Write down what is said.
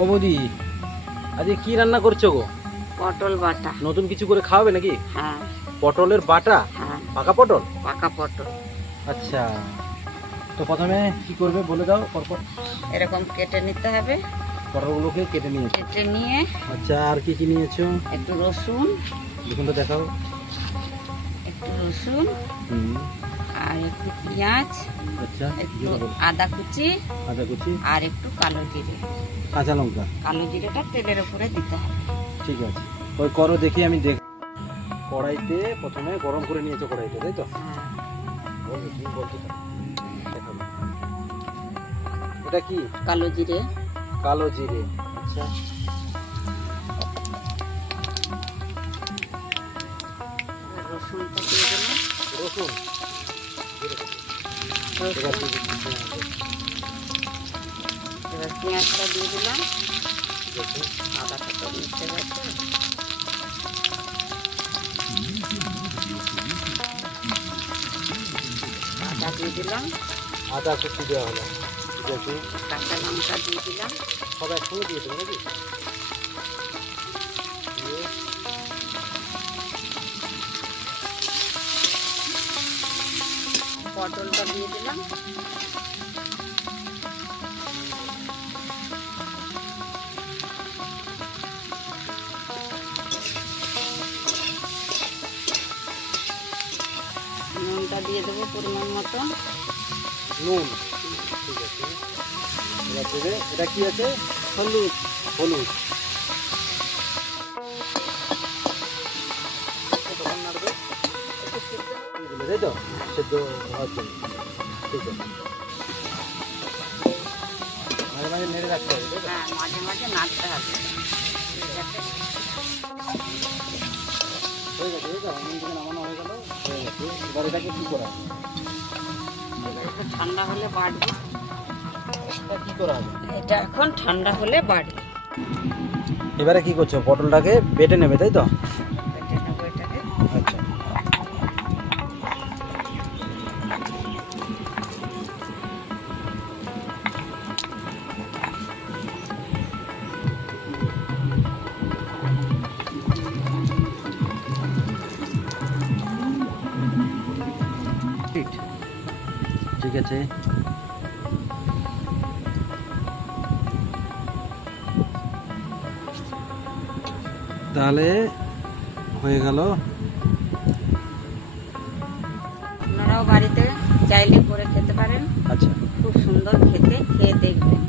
ও বৌদি, আজকে কি রান্না করছো গো? পটল বাটা। নতুন কিছু করে খাওয়াবে নাকি? হ্যাঁ পটলের বাটা? হ্যাঁ, পাকা পটল? পাকা পটল। আচ্ছা, তো প্রথমে কি করবে বলে দাও। পরপর এরকম কেটে নিতে হবে। পটলগুলোকে কেটে নিয়েছো? কেটে নিয়ে আচ্ছা, আর কি কি নিয়েছো? একটু রসুন, দেখুন তো, দেখাও। একটু রসুন হুম। আর একটু পেঁয়াজ, আচ্ছা, একটু আদা কুচি আদা কুচি, আর একটু কালো জিরে। কাঁচা লঙ্কা। কালো জিরেটা তেলের উপরে দিতে হবে। ঠিক আছে, ওই করো দেখি, আমি দেখ। কড়াইতে প্রথমে গরম করে নিয়েছো কড়াইতে, তাই তো? হ্যাঁ, বলো, তুমি বলতে থাকো, দেখাবো। এটা কি? কালো জিরে। কালো জিরে। আচ্ছা, রসুনটা দিয়ে দিলাম। রসুন। রসুন, এবার পেঁয়াজটা দিয়ে দিলাম। আদাটা তো মিশে গেছে। আদা দিয়ে দিলাম, আদা কুচি দেওয়া হলো। ঠিক আছে, কাঁচা লঙ্কা দিয়ে দিলাম। সব একসঙ্গে দিয়ে দেবো নাকি? দিয়ে পটলটা দিয়ে দিলাম। নুনটা দিয়ে দেবো পরিমাণ মতন। নুন। ঠিক আছে, এবার দেবে। এটা কি আছে? হলুদ। হলুদ। তখন নাড়বে, এগুলো, তাই তো? সেদ্ধ হওয়ার জন্য। ঠিক আছে, মাঝে মাঝে নেড়ে রাখতে হবে, তাই তো? হ্যাঁ, মাঝে মাঝে নাড়তে হবে। হয়ে গেছে, তাই তো? অন্য দিকে নামানো হয়ে গেল, হয়ে গেছে। এবার এটাকে কি করা হবে? এবার একটু ঠান্ডা হলে বাড়বে। এটা কি করা হবে? এটা এখন ঠান্ডা হলে বাড়বে। এবারে কি করছো? পটলটাকে বেটে নেবে, তাই তো? বেটে নেবো এটাকে। আচ্ছা, ঠিক আছে। তাহলে হয়ে গেল। আপনারাও বাড়িতে চাইলে করে খেতে পারেন। আচ্ছা, খুব সুন্দর খেতে, খেয়ে দেখবেন।